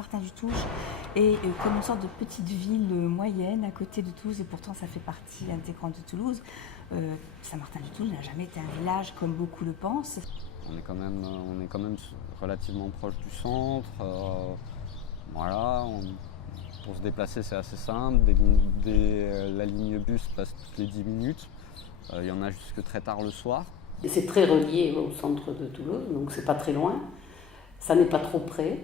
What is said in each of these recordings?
Saint-Martin-du-Touche est comme une sorte de petite ville moyenne à côté de Toulouse et pourtant ça fait partie intégrante de Toulouse. Saint-Martin-du-Touche n'a jamais été un village comme beaucoup le pensent. On est quand même relativement proche du centre. Voilà, pour se déplacer c'est assez simple. La ligne bus passe toutes les 10 minutes. Il y en a jusque très tard le soir. C'est très relié au centre de Toulouse, donc c'est pas très loin. Ça n'est pas trop près.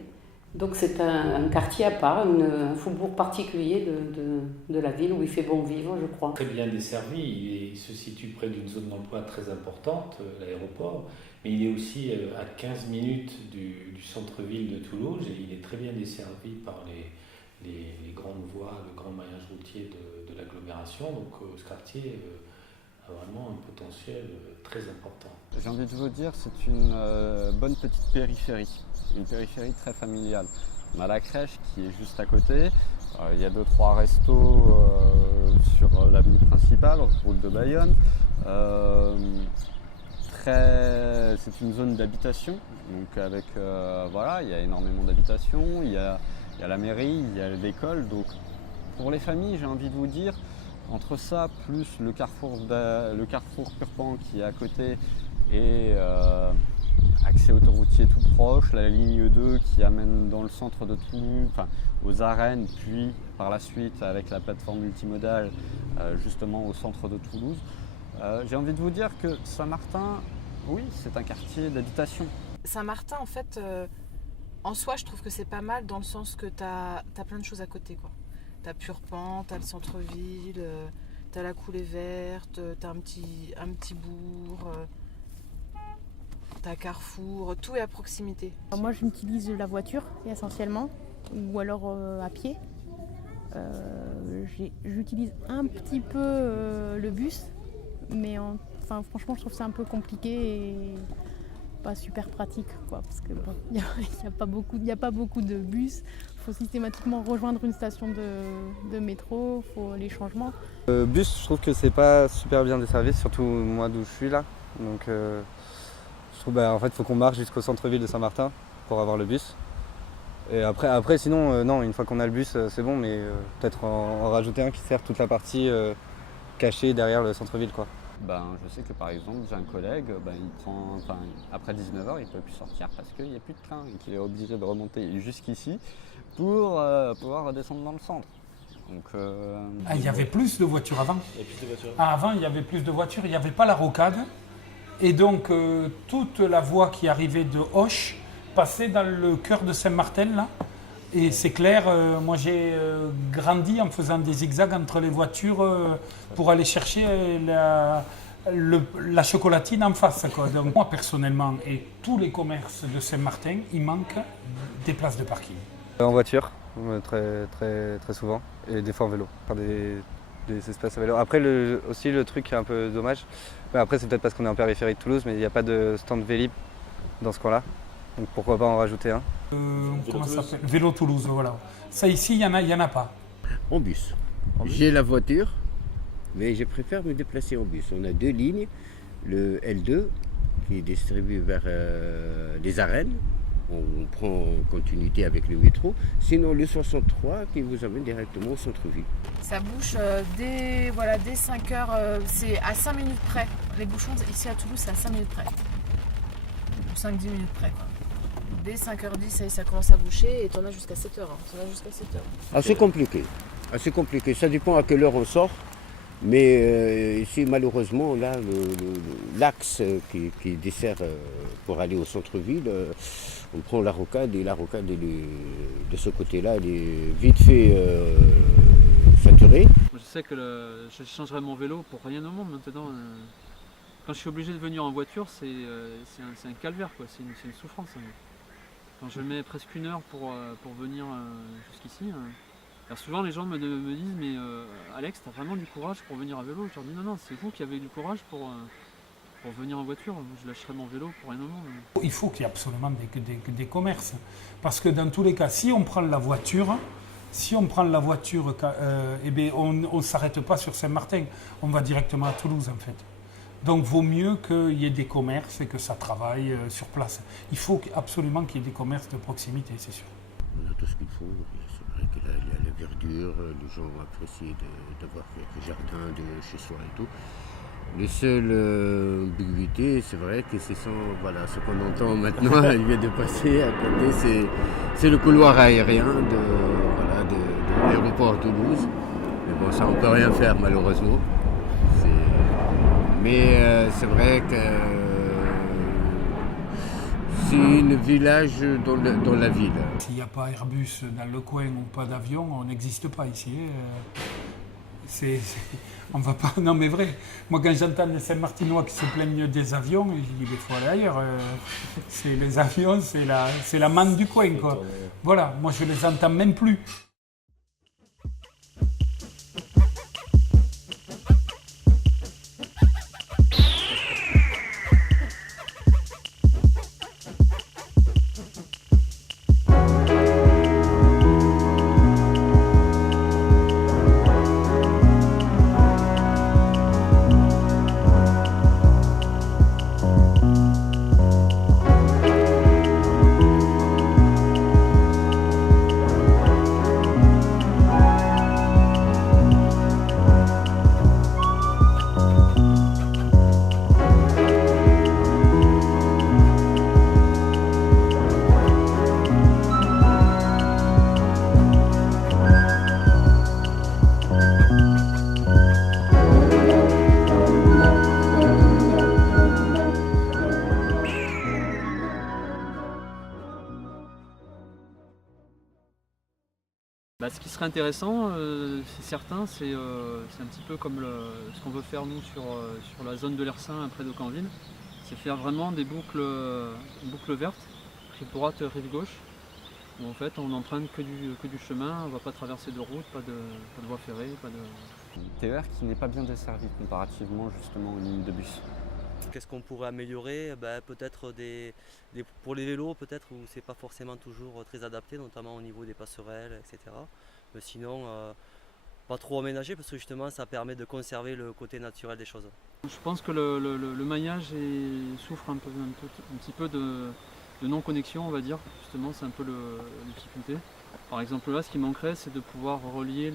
Donc c'est un quartier à part, un faubourg particulier de la ville où il fait bon vivre, je crois. Très bien desservi, il se situe près d'une zone d'emploi très importante, l'aéroport, mais il est aussi à 15 minutes du centre-ville de Toulouse et il est très bien desservi par les grandes voies, le grand maillage routier de l'agglomération. Donc ce quartier a vraiment un potentiel très important. J'ai envie de vous dire, c'est une bonne petite périphérie, une périphérie très familiale. On a la crèche qui est juste à côté, il y a 2-3 restos sur l'avenue principale, route de Bayonne. C'est une zone d'habitation, donc avec voilà, il y a énormément d'habitation, il y a la mairie, il y a l'école. Donc pour les familles, j'ai envie de vous dire, entre ça, plus le carrefour Purpan qui est à côté et accès autoroutier tout proche, la ligne 2 qui amène dans le centre de Toulouse, enfin, aux arènes, puis par la suite avec la plateforme multimodale justement au centre de Toulouse. J'ai envie de vous dire que Saint-Martin, oui, c'est un quartier d'habitation. Saint-Martin, en fait, en soi, je trouve que c'est pas mal dans le sens que t'as plein de choses à côté, quoi. T'as Purpan, t'as le centre-ville, t'as la coulée verte, t'as un petit bourg, t'as Carrefour, tout est à proximité. Moi j'utilise la voiture essentiellement, ou alors à pied. J'utilise un petit peu le bus, mais franchement je trouve ça un peu compliqué et pas super pratique, quoi, parce que bon, il n'y a pas beaucoup de bus. Il faut systématiquement rejoindre une station de métro, il faut les changements. Bus, je trouve que c'est pas super bien desservi, surtout moi d'où je suis là. Donc je trouve en fait il faut qu'on marche jusqu'au centre-ville de Saint-Martin pour avoir le bus. Et après sinon non, une fois qu'on a le bus c'est bon, mais peut-être en rajouter un qui sert toute la partie cachée derrière le centre-ville, quoi. Je sais que par exemple, j'ai un collègue, après 19h, il ne peut plus sortir parce qu'il n'y a plus de train et qu'il est obligé de remonter jusqu'ici pour pouvoir redescendre dans le centre. Donc, il y avait plus de voitures avant. Avant, il y avait plus de voitures, il n'y avait pas la rocade. Et donc, toute la voie qui arrivait de Auch passait dans le cœur de Saint-Martin, là. Et c'est clair, moi j'ai grandi en faisant des zigzags entre les voitures pour aller chercher la chocolatine en face, quoi. Donc moi personnellement et tous les commerces de Saint-Martin, il manque des places de parking. En voiture, très, très, très souvent, et des fois en vélo, faire des espaces à vélo. Après aussi le truc qui est un peu dommage, après c'est peut-être parce qu'on est en périphérie de Toulouse, mais il n'y a pas de stand Vélib dans ce coin-là. Donc pourquoi pas en rajouter un. Comment ça s'appelle ? Vélo Toulouse, voilà. Ça ici, il y en a pas. En bus. J'ai la voiture, mais je préfère me déplacer en bus. On a 2 lignes, le L2 qui est distribué vers les arènes. On prend en continuité avec le métro. Sinon le 63 qui vous amène directement au centre-ville. Ça bouche dès 5h, c'est à 5 minutes près. Les bouchons ici à Toulouse, c'est à 5 minutes près. 5-10 minutes près, quoi. Dès 5h10, ça commence à boucher et t'en as jusqu'à 7h. Assez compliqué. Ça dépend à quelle heure on sort. Mais ici, malheureusement, là, l'axe qui dessert pour aller au centre-ville, on prend la rocade et la rocade de ce côté-là, elle est vite fait saturée. Je sais que je changerai mon vélo pour rien au monde maintenant. Quand je suis obligé de venir en voiture, c'est un calvaire, quoi. C'est une souffrance. Quand je mets presque 1 heure pour venir jusqu'ici. Alors souvent les gens me disent mais Alex, t'as vraiment du courage pour venir à vélo. Je leur dis non, c'est vous qui avez du courage pour venir en voiture. Je lâcherai mon vélo pour rien au monde. Il faut qu'il y ait absolument des commerces. Parce que dans tous les cas, si on prend la voiture, on ne s'arrête pas sur Saint-Martin. On va directement à Toulouse en fait. Donc vaut mieux qu'il y ait des commerces et que ça travaille sur place. Il faut absolument qu'il y ait des commerces de proximité, c'est sûr. On a tout ce qu'il faut. C'est vrai qu'il y a la verdure, les gens apprécient d'avoir quelques jardins de chez soi et tout. La seule ambiguïté, c'est vrai que ce qu'on entend maintenant, il vient de passer à côté, c'est le couloir aérien de l'aéroport de Toulouse. Mais bon, ça on ne peut rien faire malheureusement. Mais c'est vrai que c'est un village dans la ville. S'il n'y a pas Airbus dans le coin ou pas d'avion, on n'existe pas ici. On va pas. Non mais vrai. Moi quand j'entends les Saint-Martinois qui se plaignent des avions, je dis il faut aller ailleurs. Les avions, c'est la manne du coin quoi. Voilà. Moi je les entends même plus. Ce qui serait intéressant, c'est certain, c'est un petit peu comme ce qu'on veut faire nous sur la zone de l'Ersin près de Canville, c'est faire vraiment des boucles vertes, rive droite, rive gauche, où en fait on n'emprunte que du chemin, on ne va pas traverser de route, pas de voie ferrée, pas de... TER qui n'est pas bien desservi comparativement justement aux lignes de bus. Qu'est-ce qu'on pourrait améliorer? Peut-être pour les vélos, peut-être où c'est pas forcément toujours très adapté, notamment au niveau des passerelles, etc. Mais sinon, pas trop aménager parce que justement ça permet de conserver le côté naturel des choses. Je pense que le maillage souffre un petit peu de non-connexion, on va dire. Justement, c'est un peu la difficulté. Par exemple là, ce qui manquerait, c'est de pouvoir relier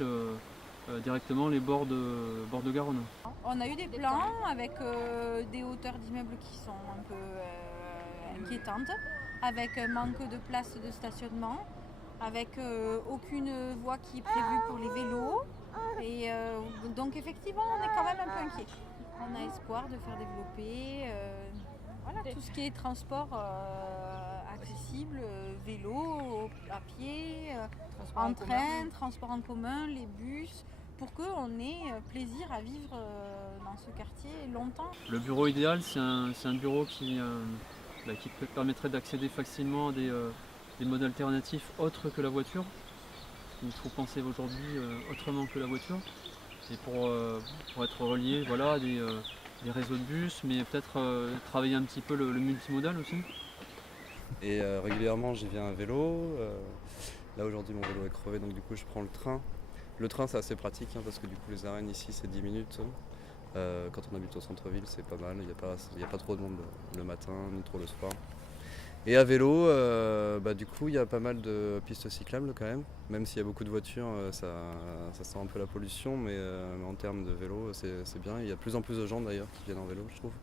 directement les bords de Garonne. On a eu des plans avec des hauteurs d'immeubles qui sont un peu inquiétantes, avec un manque de place de stationnement, avec aucune voie qui est prévue pour les vélos. Et donc effectivement, on est quand même un peu inquiet. On a espoir de faire développer tout ce qui est transport accessible, vélo, à pied, en train, transport en commun, les bus, pour qu'on ait plaisir à vivre dans ce quartier longtemps. Le bureau idéal, c'est un bureau qui permettrait d'accéder facilement à des modes alternatifs autres que la voiture. Il faut penser aujourd'hui autrement que la voiture. Et pour être relié à des réseaux de bus, mais peut-être travailler un petit peu le multimodal aussi. Et régulièrement j'y viens à vélo. Là aujourd'hui mon vélo est crevé, donc du coup je prends le train. Le train c'est assez pratique parce que du coup les arènes ici c'est 10 minutes. Quand on habite au centre-ville c'est pas mal, il n'y a pas trop de monde le matin ni trop le soir. Et à vélo, du coup il y a pas mal de pistes cyclables quand même s'il y a beaucoup de voitures, ça sent un peu la pollution, mais en termes de vélo c'est bien. Il y a de plus en plus de gens d'ailleurs qui viennent en vélo je trouve.